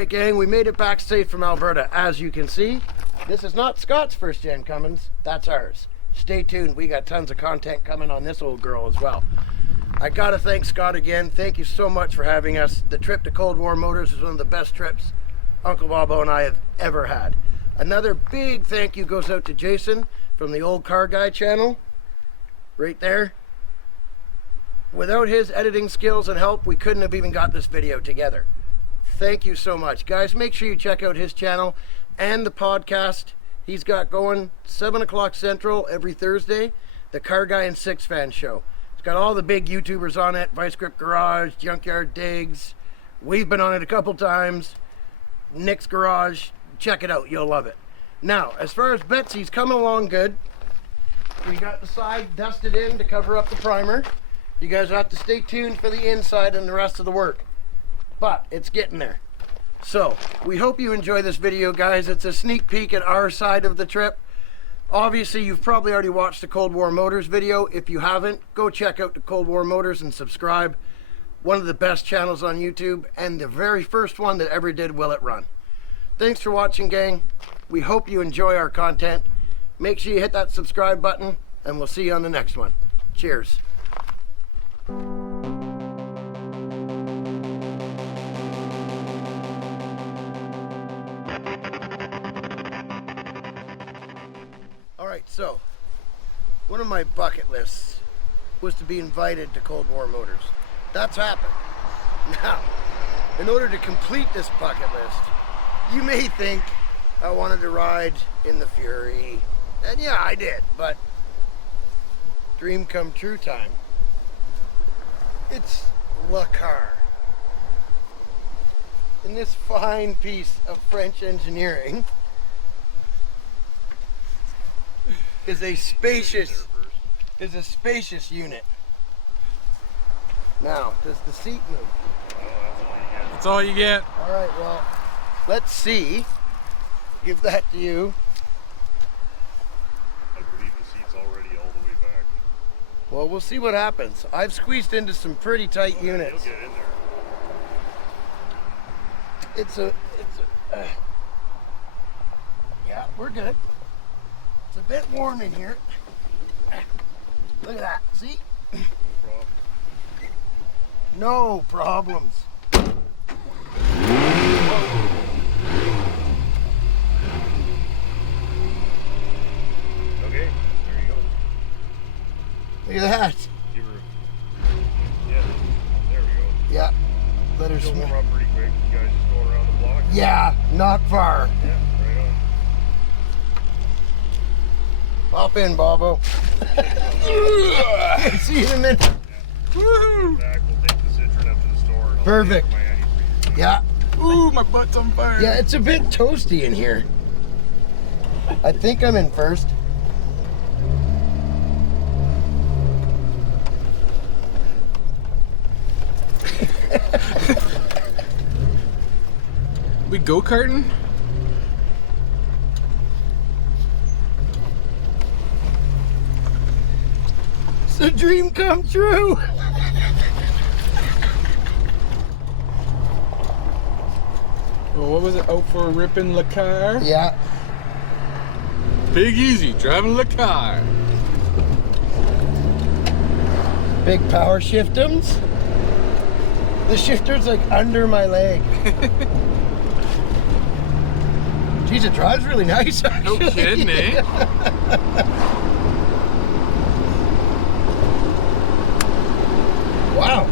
Alright gang, we made it back safe from Alberta. As you can see, this is not Scott's first gen Cummins, that's ours. Stay tuned, we got tons of content coming on this old girl as well. I gotta thank Scott again. Thank you so much for having us. The trip to ColdWar Motors was one of the best trips Uncle Bobo and I have ever had. Another big thank you goes out to Jason from the Old Car Guy channel. Right there. Without his editing skills and help, we couldn't have even got this video together. Thank you so much. Guys, make sure you check out his channel and the podcast he's got going 7 o'clock Central every Thursday. The Car Guy and Six Fan Show. It's got all the big YouTubers on it. Vice Grip Garage, Junkyard Digs. We've been on it a couple times. Nick's Garage. Check it out. You'll love it. Now, as far as Betsy's coming along good. We got the side dusted in to cover up the primer. You guys have to stay tuned for the inside and the rest of the work. But it's getting there. So we hope you enjoy this video, guys. It's a sneak peek at our side of the trip. Obviously, you've probably already watched the ColdWar Motors video. If you haven't, go check out the ColdWar Motors and subscribe. One of the best channels on YouTube and the very first one that ever did Will It Run. Thanks for watching, gang. We hope you enjoy our content. Make sure you hit that subscribe button and we'll see you on the next one. Cheers. Alright, so one of my bucket lists was to be invited to ColdWar Motors. That's happened. Now, in order to complete this bucket list, you may think I wanted to ride in the Fury. And yeah, I did, but dream come true time. It's C.A.R. In this fine piece of French engineering is a spacious unit. Now, does the seat move? That's all you get. All right, well, let's see. Give that to you. I believe the seat's already all the way back. Well, we'll see what happens. I've squeezed into some pretty tight units. You'll get in there. Yeah, we're good. It's a bit warm in here. Look at that, see? No problems. Okay, there you go. Look at that. Give her. Yeah, there we go. Yeah. Let her She'll warm up pretty quick. You guys just going around the block? Yeah, not far. Yeah, right on. Hop in, Bobo. See you in a minute. Yeah. Woohoo! Back, we'll take the Citroen up to the store. And I'll Perfect. take my antifreeze. Yeah. Ooh, my butt's on fire. Yeah, it's a bit toasty in here. I think I'm in first. We go-karting? It's a dream come true. Well, what was it? Out for a ripping C.A.R.? Yeah. Big easy, driving C.A.R. Big power shiftums. The shifter's like under my leg. Geez, it drives really nice, actually. No kidding, eh? Wow.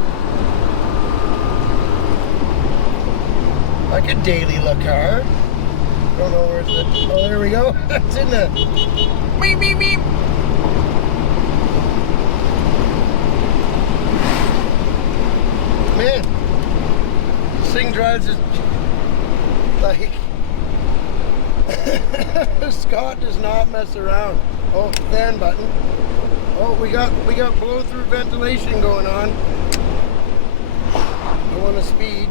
Like a daily C.A.R. Don't know where's the... Oh, there we go. It's in the... Beep, beep, beep. Man, this thing drives just like... Scott does not mess around. Oh, fan button. Oh, we got blow-through ventilation going on. Go on the speed.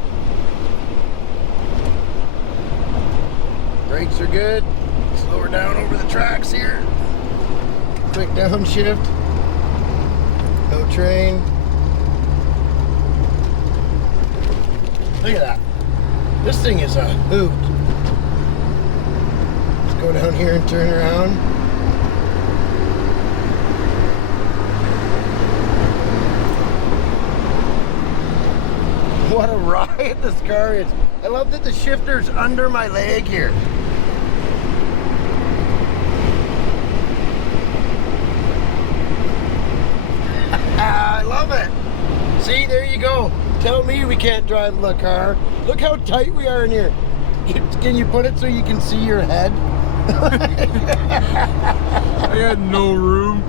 Brakes are good. Slow her down over the tracks here. Quick downshift. No train. Look at that. This thing is a hoot. Let's go down here and turn around. What a ride this car is. I love that the shifter's under my leg here. I love it. See, there you go. Tell me we can't drive the car. Look how tight we are in here. Can you put it so you can see your head? I had no room.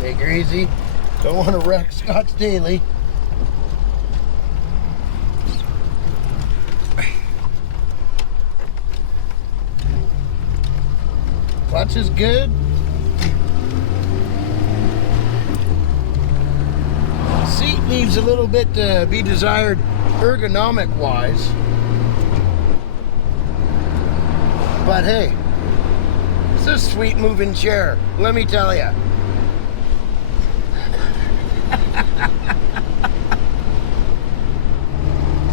Take her easy. Don't want to wreck Scott's daily. Clutch is good. Seat leaves a little bit to be desired ergonomic wise. But hey, it's a sweet moving chair, let me tell you.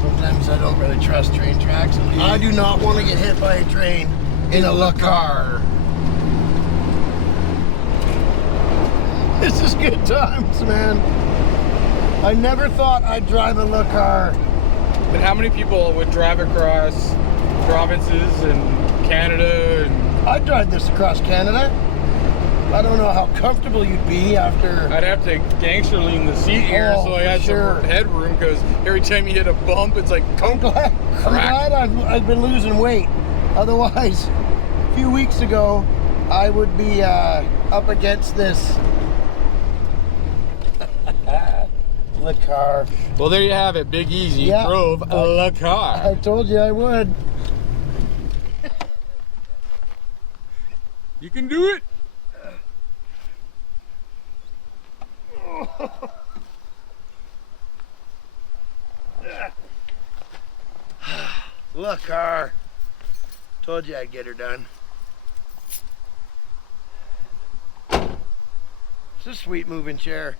Sometimes I don't really trust train tracks. I do not want to get hit by a train in a car. This is good times, man. I never thought I'd drive a car. But how many people would drive across provinces and Canada? And I'd drive this across Canada. I don't know how comfortable you'd be after. I'd have to gangster lean the seat here Oh, so I had sure. some headroom, because every time you hit a bump, it's like I'm glad I've been losing weight. Otherwise, a few weeks ago, I would be up against this car. Well, there you have it. Big Easy Yeah. drove a car. I told you I would. You can do it. Look, car. Told you I'd get her done. It's a sweet moving chair.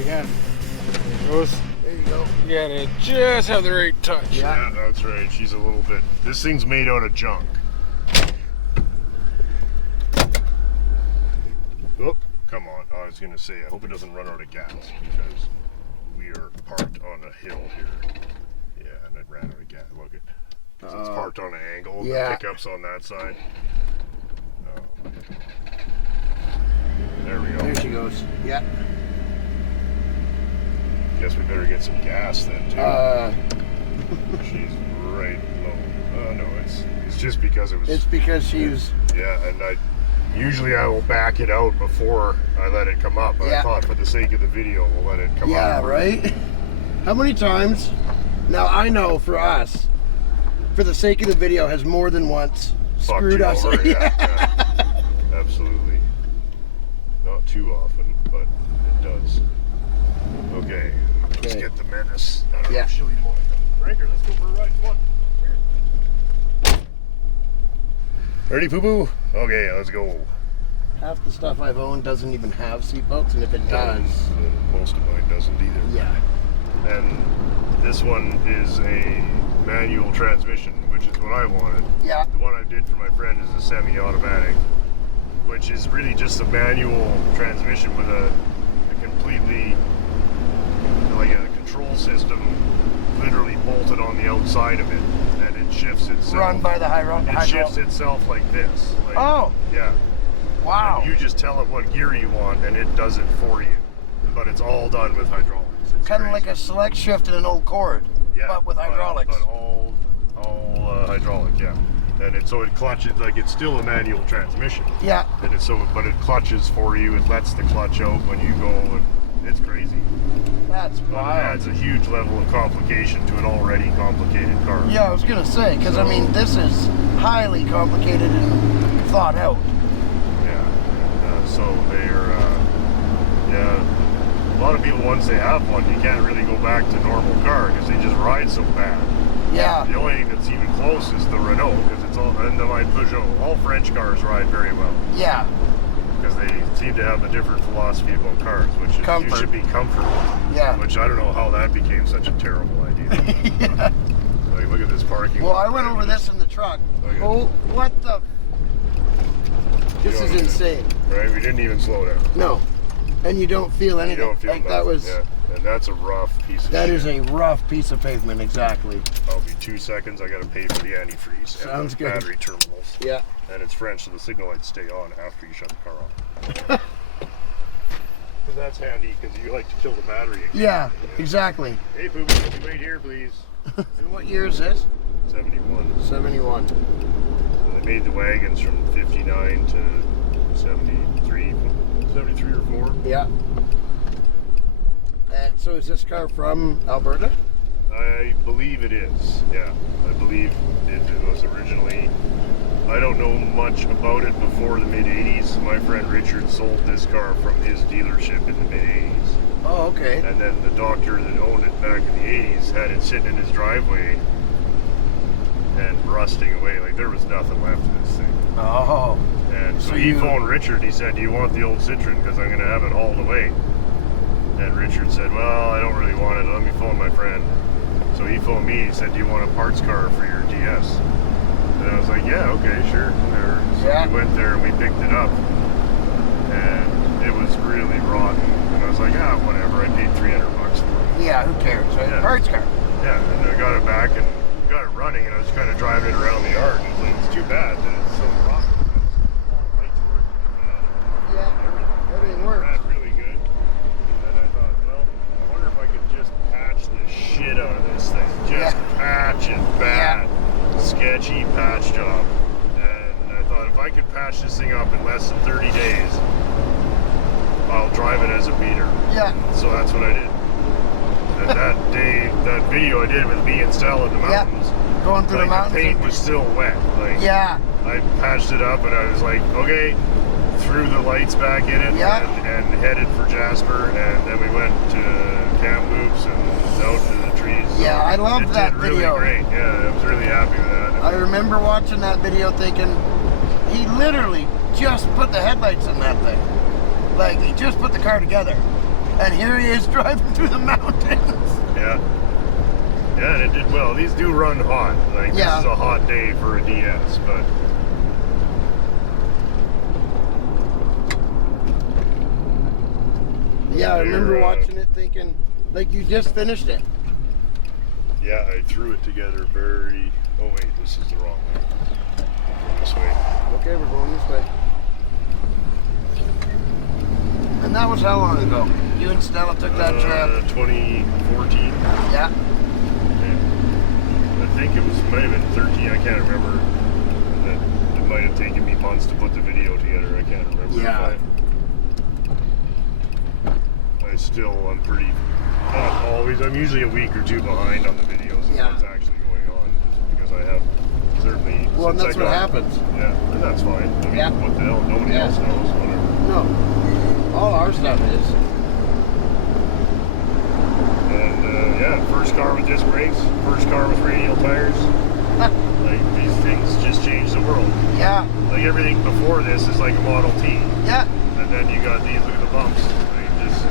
Again. There it goes. There you go. You gotta just have the right touch. Yeah, that's right. She's a little bit. This thing's made out of junk. Oh, come on. I was gonna say, I hope it doesn't run out of gas, because we are parked on a hill here. Yeah, and it ran out of gas. Look at, because it's parked on an angle. yeah. The pickup's on that side. Oh. There we go. There she goes. Yeah. Guess we better get some gas then too. She's right low. No, it's just because it was. It's because she's. Yeah, and usually I will back it out before I let it come up. But Yeah. I thought for the sake of the video, we'll let it come up. Yeah, right? How many times? Now I know for us, for the sake of the video, has more than once Fucked screwed you us. over, yeah. Absolutely. Not too often, but it does. Okay, let's Okay. get the menace. I don't know Yeah. if she'll even want to come. Ranker, let's go for a ride. Come on. Ready, poo-poo? Okay, let's go. Half the stuff I've owned doesn't even have seatbelts, and if it does, Most of mine doesn't either. yeah. And this one is a manual transmission, which is what I wanted. Yeah. The one I did for my friend is a semi-automatic, which is really just a manual transmission with a completely, like a control system literally bolted on the outside of it, and it shifts itself. Run by the It shifts itself like this. Like, Oh. Yeah. Wow. You just tell it what gear you want, and it does it for you. But it's all done with hydraulics. It's Kind of crazy. like a select shift in an old Cord, Yeah, but with hydraulics. But all hydraulic, yeah. And so it clutches, like it's still a manual transmission. Yeah. And but it clutches for you. It lets the clutch out when you go. And it's crazy. That's But it wild. adds a huge level of complication to an already complicated car. Yeah, I was gonna say, because I mean, this is highly complicated and thought out. Yeah. And, so they're, yeah. A lot of people, once they have one, you can't really go back to normal car because they just ride so bad. Yeah. The only thing that's even close is the Renault, because it's all, and the Peugeot. All French cars ride very well. Yeah. Because they seem to have a different philosophy about cars, which is Comfort. you should be comfortable. Yeah. Which I don't know how that became such a terrible idea. Yeah. Like, look at this parking Well, lot. I went over this in the truck. Okay. Oh, what the? This is don't even- insane. Right? We didn't even slow down. No. And you don't feel You anything. don't feel like nothing. that was. Yeah. And that's a rough piece of That shit. is a rough piece of pavement, exactly. I'll be 2 seconds. I gotta pay for the antifreeze. Sounds and the good. battery terminals. Yeah. And it's French, so the signal lights stay on after you shut the car off. Because that's handy, because you like to kill the battery again. Yeah, exactly. Hey, Booby, can you wait here, please? And what year is this? 71. 71. So they made the wagons from 59 to 73 or 4. Yeah. And so is this car from Alberta? I believe it is, yeah. I believe it was originally, I don't know much about it before the mid-80s. My friend Richard sold this car from his dealership in the mid-80s. Oh, okay. And then the doctor that owned it back in the 80s had it sitting in his driveway and rusting away. Like, there was nothing left of this thing. Oh. And so So he you- phoned Richard. He said, "Do you want the old Citroen? Because I'm going to have it hauled away." And Richard said, "Well, I don't really want it. Let me phone my friend." So he phoned me. He said, "Do you want a parts car for your DS?" And I was like, "Yeah, okay, sure." So Yeah. we went there and we picked it up. And it was really rotten. And I was like, whatever. I paid $300 for it. Yeah, who cares, right? Yeah. Parts car. Yeah, and I got it back and got it running, and I was kind of driving it around the yard. And I was like, it's too bad that it's so rotten. All lights working, Yeah, everything works. ran really good. And I thought, well, I wonder if I could just patch the shit out of this thing. Just patch it bad. Sketchy patch job. And I thought, if I could patch this thing up in less than 30 days, I'll drive it as a beater. Yeah. So that's what I did. And that day, that video I did with me and Stella in the Yeah. mountains, Going through like the mountains. the paint was still wet. Like, Yeah. I patched it up and I was like, okay, threw the lights back in it Yeah. and headed for Jasper, and then we went to Kamloops and out to the trees. Yeah, I loved it that did really video. great. Yeah, I was really happy with that. I remember watching that video thinking, he literally just put the headlights in that thing. Like, he just put the car together. And here he is driving through the mountains. Yeah. Yeah, and it did well. These do run hot. Like, Yeah. this is a hot day for a DS, but Yeah, I remember They're, watching it thinking, like, you just finished it. yeah, I threw it together very... Oh, wait, this is the wrong way. This way. Okay, we're going this way. And that was how long ago? You and Stella took that trip? 2014. Yeah. Yeah. I think it might have been 13. I can't remember. It might have taken me months to put the video together. I can't remember. Yeah. I'm pretty, not always. I'm usually a week or two behind on the videos of Yeah. what's actually going on, just because I have certainly. Well, and since that's I what got- happens. Yeah, and that's fine. I mean, Yeah. what the hell? Nobody Yeah. else knows. Whatever. No. All our stuff is. And yeah, first car with disc brakes, first car with radial tires. Like, these things just change the world. Yeah. Like, everything before this is like a Model T. Yeah. And then you got these, look at the bumps. Like, just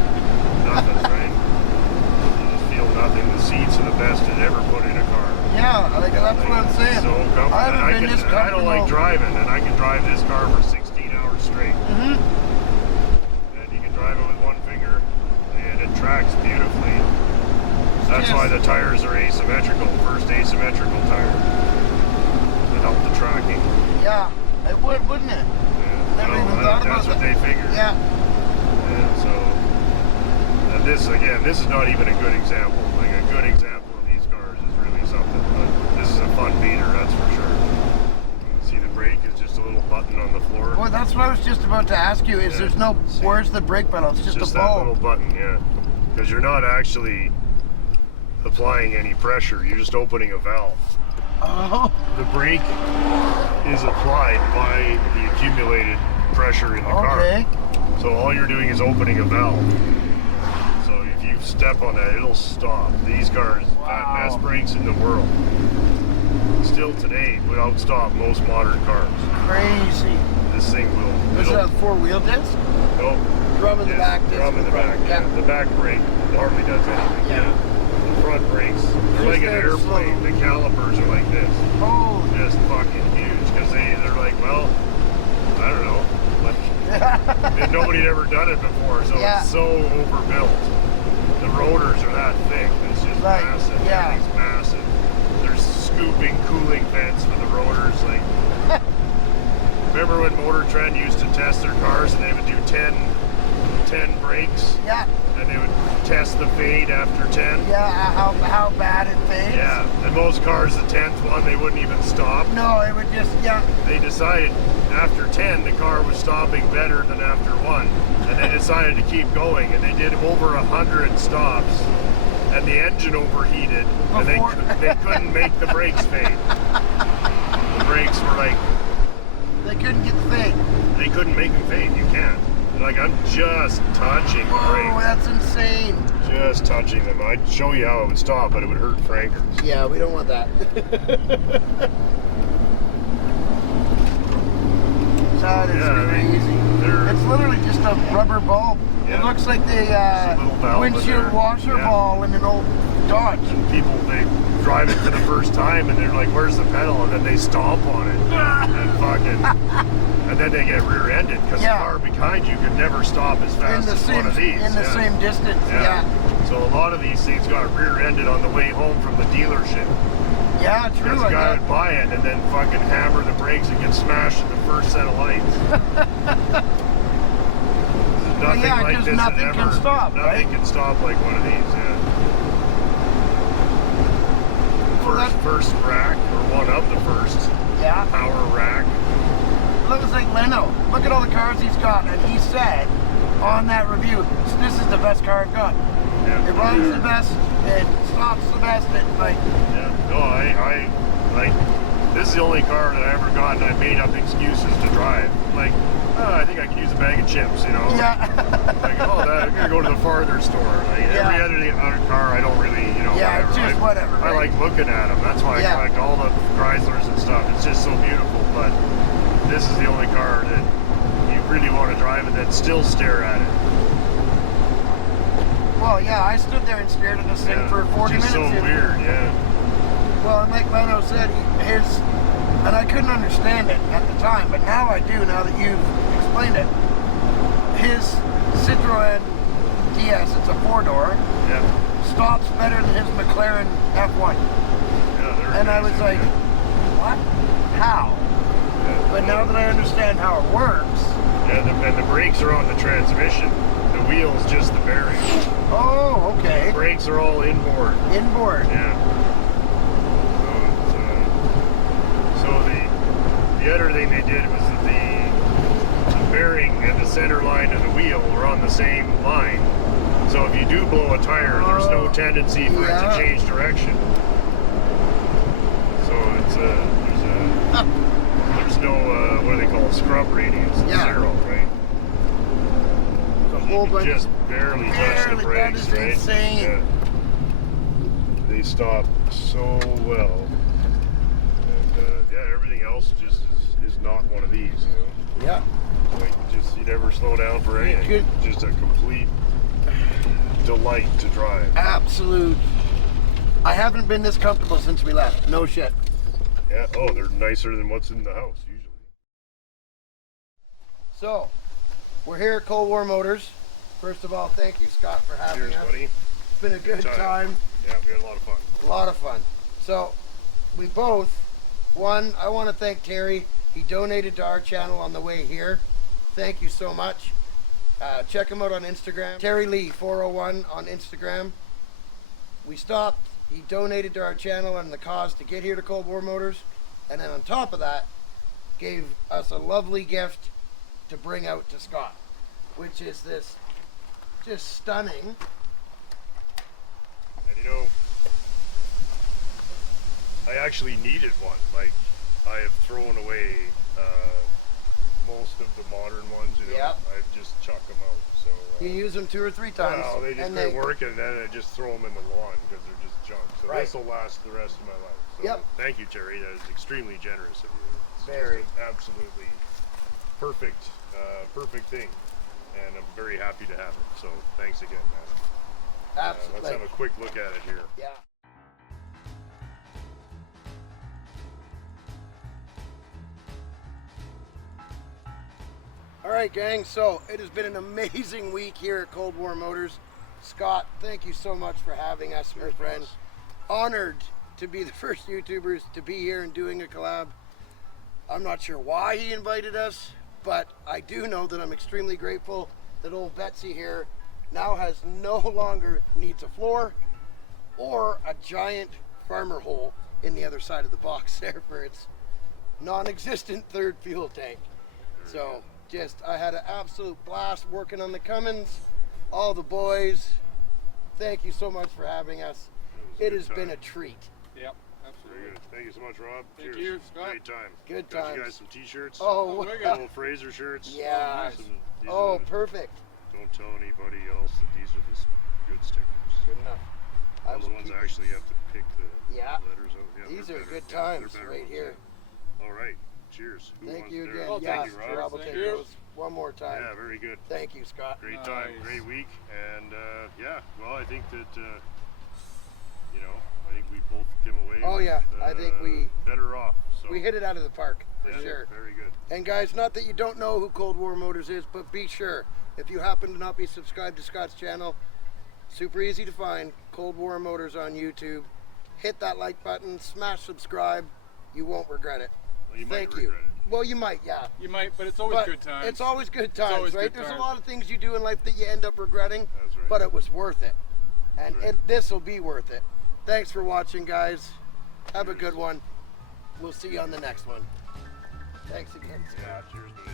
nothing, right? You just feel nothing. The seats are the best it ever put in a car. Yeah, like, that's what I'm saying. So comfortable. I haven't been this and I don't like comfortable. driving, and I can drive this car for 16 hours straight. Mm-hmm. And you can drive it with one finger, and it tracks beautifully. That's Yes. why the tires are asymmetrical, first asymmetrical tire. To help the tracking. Yeah, it would, wouldn't it? Yeah. Never Well, even thought about that's what that. they figured. Yeah. And so, and this, again, this is not even a good example. Like, a good example of these cars is really something, but this is a fun beater, that's for sure. floor. Well, that's what I was just about to ask you. Is there's no, where's the brake pedal? It's just a that little bulb. button, yeah. Because you're not actually applying any pressure. You're just opening a valve. Oh. The brake is applied by the accumulated pressure in the car. Okay. So all you're doing is opening a valve. So if you step on that, it'll stop. These cars, best brakes in the world. Still today would outstop most modern cars. Crazy. This thing will. Is it a 4-wheel disc? No. Drum in the back. Drum in the back. Yeah. The back brake hardly does anything. Yeah. The front brakes, they're like an airplane. The calipers are like this. Oh. Just fucking huge because they're like, well, I don't know. Like, nobody had ever done it before, so it's so overbuilt. The rotors are that thick. It's just massive. Yeah. Everything's massive. There's scooping cooling vents for the rotors. Like, remember when Motor Trend used to test their cars and they would do 10 brakes? Yeah. And they would test the fade after 10? Yeah, how bad it fades? Yeah. And most cars, the 10th one, they wouldn't even stop. No, it would just, They decided after 10, the car was stopping better than after 1. And they decided to keep going. And they did over 100 stops. And the engine overheated. And they couldn't make the brakes fade. The brakes were like... They couldn't get the fade. They couldn't make them fade. You can't. Like, I'm just touching the brakes. Oh, that's insane. Just touching them. I'd show you how it would stop, but it would hurt Frankers. Yeah, we don't want that. That is crazy. It's literally just a rubber bulb. Yeah. It looks like the windshield washer ball in an old Dodge. And people, they drive it for the first time and they're like, where's the pedal? And then they stomp on it. And fucking... And then they get rear-ended because the car behind you could never stop as fast as one of these. In the same distance, So a lot of these things got rear-ended on the way home from the dealership. Yeah, true. Because the guy would buy it and then fucking hammer the brakes and get smashed at the first set of lights. Nothing like this nothing can stop, Nothing can stop like one of these, First rack, or one of the first power rack. Looks like Leno. Look at all the cars he's got, and he said on that review, this is the best car I've got. Yeah. It runs the best, it stops the best, No, I this is the only car that I ever got and I made up excuses to drive. Like, I think I could use a bag of chips, you know? Yeah. Like, I'm gonna go to the farther store. Like, every other car I don't really, you know, whatever. I like looking at them. That's why I collect all the Chryslers and stuff. It's just so beautiful, but this is the only car that you really want to drive and then still stare at it. Well, yeah, I stood there and stared at this thing for 40 minutes. It's so weird, Well, and like Leno said, and I couldn't understand it at the time, but now I do, now that you've explained it. His Citroen DS, it's a 4-door, stops better than his McLaren F1. And I was like, what? How? But now that I understand how it works... And the brakes are on the transmission. The wheel's just the bearing. Oh, okay. The brakes are all inboard. Inboard. Yeah. So the other thing they did was that the bearing and the center line of the wheel are on the same line. So if you do blow a tire, there's no tendency for it to change direction. So it's there's no what do they call it, scrub radius? It's 0, right? You can just barely touch the brakes, that is right? insane. Yeah. They stop so well, and everything else just is not one of these, you know. Yeah. Like you never slow down for anything. Just a complete delight to drive. Absolute. I haven't been this comfortable since we left. No shit. Yeah. Oh, they're nicer than what's in the house usually. So, we're here at ColdWar Motors. First of all, thank you, Scott, for having us. Buddy. It's been a good time. Yeah, we had a lot of fun. A lot of fun. So, we both, I want to thank Terry. He donated to our channel on the way here. Thank you so much. Check him out on Instagram. Terry Lee 401 on Instagram. We stopped. He donated to our channel and the cause to get here to ColdWar Motors. And then on top of that, gave us a lovely gift to bring out to Scott, which is this just stunning. And you know, I actually needed one. Like, I have thrown away most of the modern ones, you know. Yep. I've just chucked them out. So You use them 2 or 3 times. well, they just and quit working, and then I just throw them in the lawn because they're just junk. So Right. this will last the rest of my life. So Yep. thank you, Terry. That is extremely generous of you. It's Very. just an absolutely perfect, perfect thing, and I'm very happy to have it. So thanks again, man. Absolutely. Let's have a quick look at it here. Yeah. All right, gang. So it has been an amazing week here at ColdWar Motors. Scott, thank you so much for having us, my friend. Honored to be the first YouTubers to be here and doing a collab. I'm not sure why he invited us, but I do know that I'm extremely grateful that old Betsy here now has no longer needs a floor or a giant farmer hole in the other side of the box there for its non-existent third fuel tank. So just, I had an absolute blast working on the Cummins. All the boys, thank you so much for having us. It has been a treat. Yep, Very absolutely. good. Thank you so much, Rob. Thank Cheers. you, Scott. Great time. Good Got you times. guys some t-shirts. Oh, very Little Fraser shirts. yeah. These are Oh, the- perfect. Don't tell anybody else that these are the good stickers. Good enough. I Those will ones keep actually it. have to pick the Yeah. letters out. Yeah, These they're are better. good Yeah, they're times better right ones, here. yeah. All right. Cheers. Who Thank wants you there? again. Oh, Yeah, thank you, Rob. Rob will Thank take you. those one more time. Yeah, very good. Thank you, Scott. Great time, Nice. great week, and yeah, well, I think that you know, I think we both came away. Oh, with, yeah, I think we- better off. So We hit it out of the park, for yeah, sure. Very good. And guys, not that you don't know who ColdWar Motors is, but be sure, if you happen to not be subscribed to Scott's channel, super easy to find, ColdWar Motors on YouTube. Hit that like button, smash subscribe, you won't regret it. Well, you might Thank you. regret it. Well, you might, yeah. You might, but it's always But good times. it's always good times, always right? good There's times. a lot of things you do in life that you end up regretting, That's right. but it was worth it. And Right. this will be worth it. Thanks for watching, guys. Have a Cheers. good one. We'll see you on the next one. Thanks again, Scott. Yeah, cheers, buddy.